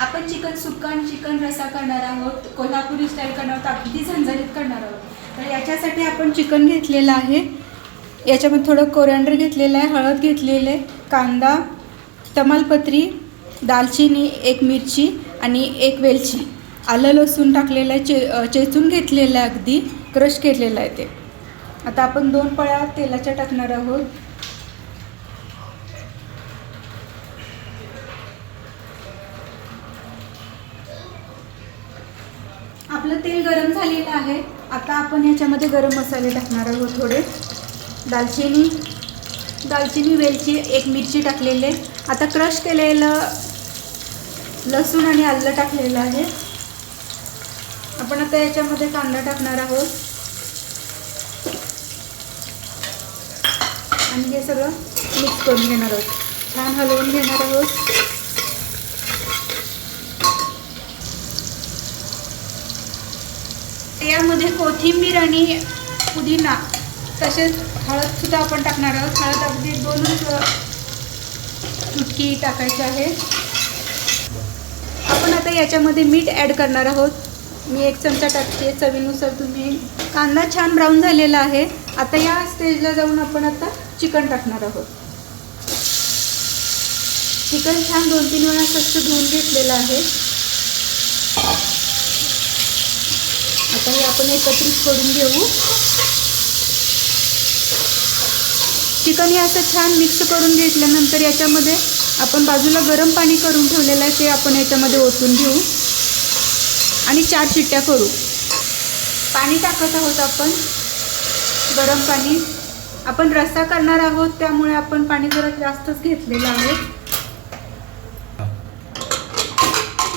आपण चिकन सुक्का आणि चिकन रस्सा करणार आहोत, कोल्हापुरी स्टाईल करणार आहोत, अगदी झणझणीत करणार आहोत। तर याच्यासाठी आपण चिकन घेतलेलं आहे, याच्यामध्ये थोडं कोरिअँडर घेतलेलं आहे, हळद घेतलेले, कांदा, तमालपत्री, दालचिनी, एक मिरची आणि एक वेलची, आलं लसूण टाकलेलं आहे, चेचून घेतलेलं आहे, अगदी क्रश केलेलं आहे ते। आता आपण 2 पळ्या तेलाच्या टाकणार आहोत। आपलं तेल गरम झालेलं आहे। आता आपण याच्यामध्ये गरम मसाले टाकणार आहोत, थोडे दालचिनी, वेलची, एक मिरची टाकलेले, आता क्रश केलेलं लसूण आणि आलं टाकलेलं आहे। आपण आता याच्यामध्ये कांदा टाकणार आहोत आणि हे सगळं मिक्स करून घेणार आहोत, छान हलवून घेणार आहोत। यामध्ये कोथिंबीर आणि पुदिना तसेच हळदसुद्धा आपण टाकणार आहोत। हळद अगदी 2 चुटकी टाकायची आहे। आपण आता याच्यामध्ये मीठ ॲड करणार आहोत, मी 1 चमचा टाकते, चवीनुसार तुम्ही। कांदा छान ब्राऊन झालेला आहे। आता या स्टेजला जाऊन आपण आता चिकन टाकणार आहोत। चिकन छान 2-3 वेळा स्वच्छ धुवून घेतलेलं आहे। आता हे आपण एकत्रित करून घेऊ। चिकन हे असं छान मिक्स करून घेतल्यानंतर याच्यामध्ये आपण बाजूला गरम पाणी करून ठेवलेलं आहे, ते आपण याच्यामध्ये ओतून घेऊ आणि 4 शिट्ट्या करू। पाणी टाकत आहोत आपण, गरम पाणी। आपण रस्सा करणार आहोत त्यामुळे आपण पाणी जरा जास्तच घेतलेलं आहे।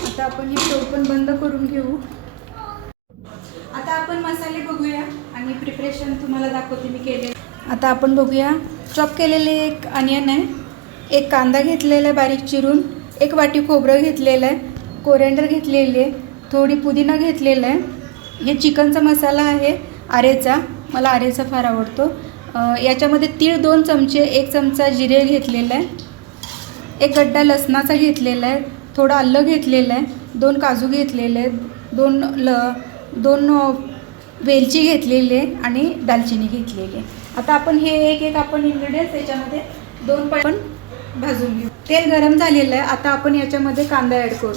आता आपण हे स्टोव पण बंद करून घेऊ। आता आपण मसाले बघूया आणि प्रिपरेशन तुम्हाला दाखवते मी केले। आता आपण बघूया, चॉप केलेले 1 अनियन आहे, 1 कांदा घेतलेला आहे बारीक चिरून, 1 वाटी खोबरं घेतलेलं आहे, कोरिअँडर घेतलेली आहे, थोडी पुदिना घेतलेला आहे। हे चिकनचा मसाला आहे आरेचा, मला आरेचा फार आवडतो। याच्यामध्ये तीळ 2 चमचे, 1 चमचा जिरे घेतलेला आहे, 1 गड्डा लसणाचा घेतलेला आहे, थोडं आलं घेतलेलं आहे, 2 काजू घेतलेले आहेत, 2 वेलची घेतलेली आहे आणि दालचिनी घेतलेली आहे। आता आपण हे एक आपण इन्ग्रेडियंट्स याच्यामध्ये 2 पळ्या पण भाजून घेऊ। तेल गरम झालेलं आहे, आता आपण याच्यामध्ये कांदा ॲड करू।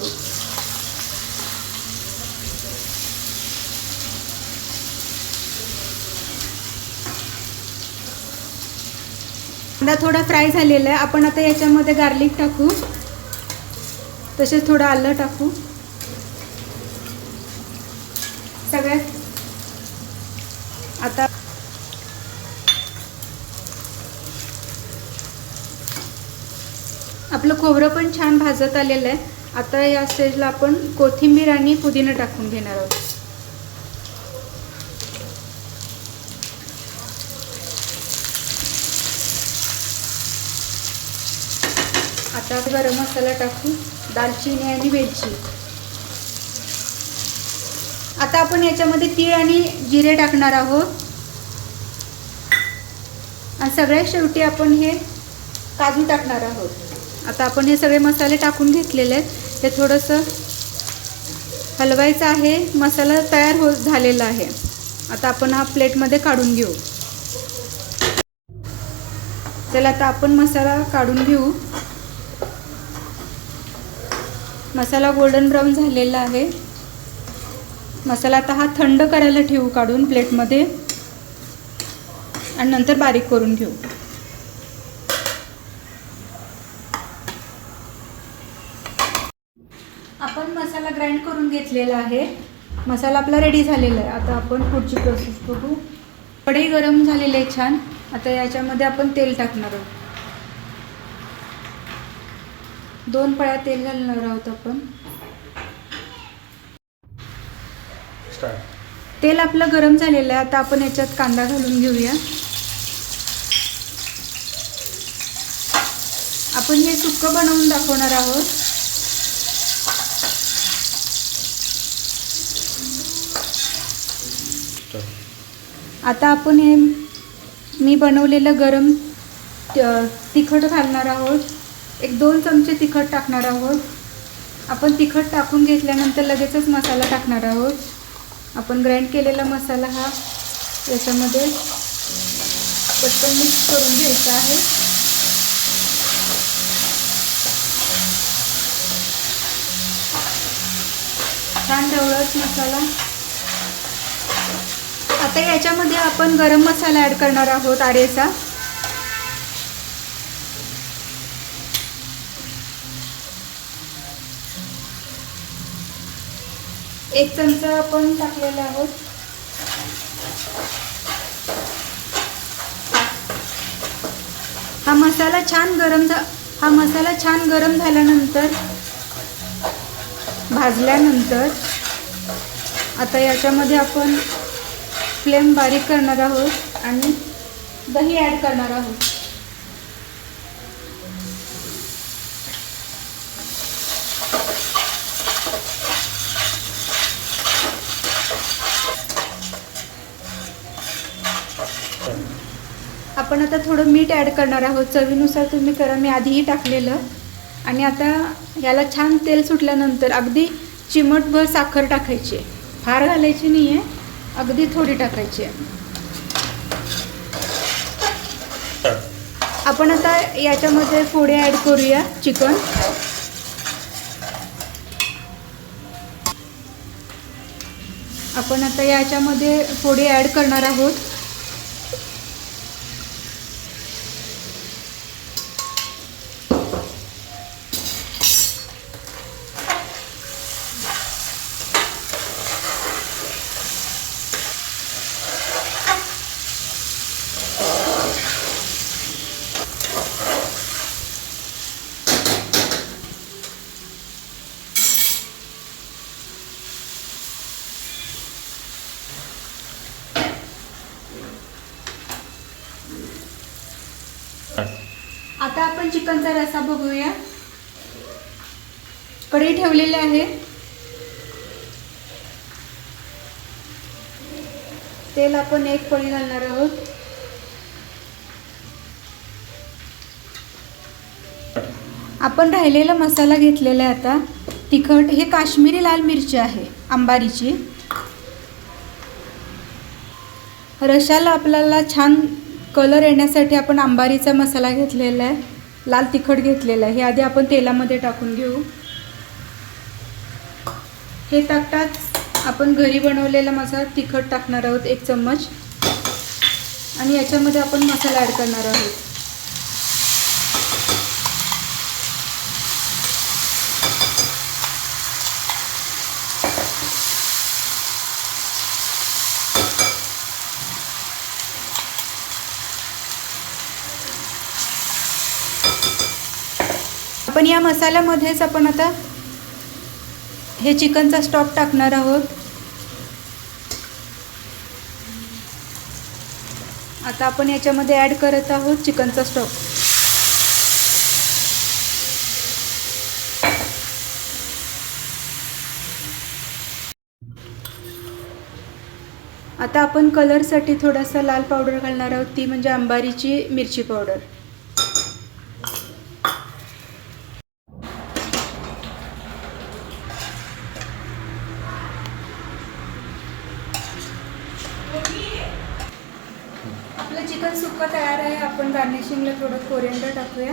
कांदा थोडा फ्राय झालेला आहे, आपण आता याच्यामध्ये गार्लिक टाकू, तसेच थोडं आलं टाकू। सगळ्यात आता आपलं खोबरं पण छान भाजत आलेलं आहे। आता या स्टेजला आपण कोथिंबीर आणि पुदिना टाकून घेणार आहोत। आता गरम मसाला टाकू, दालचिनी आणि वेलची। आता आपण याच्यामध्ये तीळ आणि जिरे टाकणार आहोत आणि सगळ्यात शेवटी आपण हे काजू टाकणार आहोत। आता आपण हे सगळे मसाले टाकून घेतलेले आहेत, हे थोडंसं हलवायचं आहे। मसाला तयार झालेला आहे। आता आपण हा प्लेटमध्ये काढून घेऊ। चला आता आपण मसाला काढून घेऊ। मसाला गोल्डन ब्राऊन झालेला आहे। मसाला आता हा थंड करायला ठेवू काढून प्लेटमध्ये आणि नंतर बारीक करून घेऊ। आपण मसाला ग्राइंड करून घेतलेला आहे, मसाला आपला रेडी झालेला आहे। आता आपण पुढची प्रोसेस बघू। कढई गरम झालेली आहे छान, आता याच्यामध्ये आपण तेल टाकणार आहोत, 2 पळ्या तेल घालणार आहोत आपण। तेल आपलं गरम झालेलं आहे, आता आपण याच्यात कांदा घालून घेऊया। आपण हे सुक्कं बनवून दाखवणार आहोत। आता आपण हे मी बनवलेलं गरम तिखट घालणार आहोत, 1-2 चमचे तिखट टाकणार आहोत। आपण तिखट टाकून घेतल्यानंतर लगेचच मसाला टाकणार आहोत. आपण ग्राइंड केलेला मसाला हा याच्यामध्ये पटकन मिक्स करून घ्यायचा आहे. छान ढवळत मसाला. आता याच्यामध्ये आपण गरम मसाला ॲड करणार आहोत आरेचा. एक चमचा आपण टाकलेला आहोत. हा मसाला छान गरम झाल्यानंतर भाजल्यानंतर आता याच्यामध्ये आपण फ्लेम बारीक करणार आहोत आणि दही ॲड करणार आहोत. आपण आता थोडं मीठ ॲड करणार आहोत. चवीनुसार तुम्ही करा, मी आधीही टाकलेलं. आणि आता याला छान तेल सुटल्यानंतर अगदी चिमटभर साखर टाकायची. फार घालायची नाही आहे, अगदी थोडी टाकायची आहे. आपण आता याच्यामध्ये फोडे ॲड करूया चिकन. आपण आता याच्यामध्ये फोडे ॲड करणार आहोत. आता आपण चिकनचा रस्सा बघूया. कढई ठेवलेली आहे. तेल आपण एक पळी घालणार आहोत. आपण राहिलेला मसाला घेतलेला आहे. आता तिखट, हे काश्मीरी लाल मिरची आहे अंबारीची. रश्शाला आपल्याला छान कलर येण्यासाठी आपण अंबारीचा मसाला घेतलेला आहे, लाल तिखट घेतलेला आहे. हे आधी आपण तेलामध्ये टाकून घेऊ. हे टाकताच आपण घरी बनवलेला मसाला तिखट टाकणार आहोत 1 चम्मच. आणि याच्यामध्ये आपण मसाला ॲड करणार आहोत. आपण या मसाल्यामध्येच आपण आता हे चिकनचा स्टॉक टाकणार आहोत. आता आपण याच्यामध्ये ॲड करत आहोत चिकनचा स्टॉक. आता आपण कलरसाठी थोडासा लाल पावडर घालणार आहोत, ती म्हणजे अंबारीची मिरची पावडर. आपलं चिकन सुक्का तयार आहे. आपण गार्निशिंगला थोडं कोरिअँडर टाकूया.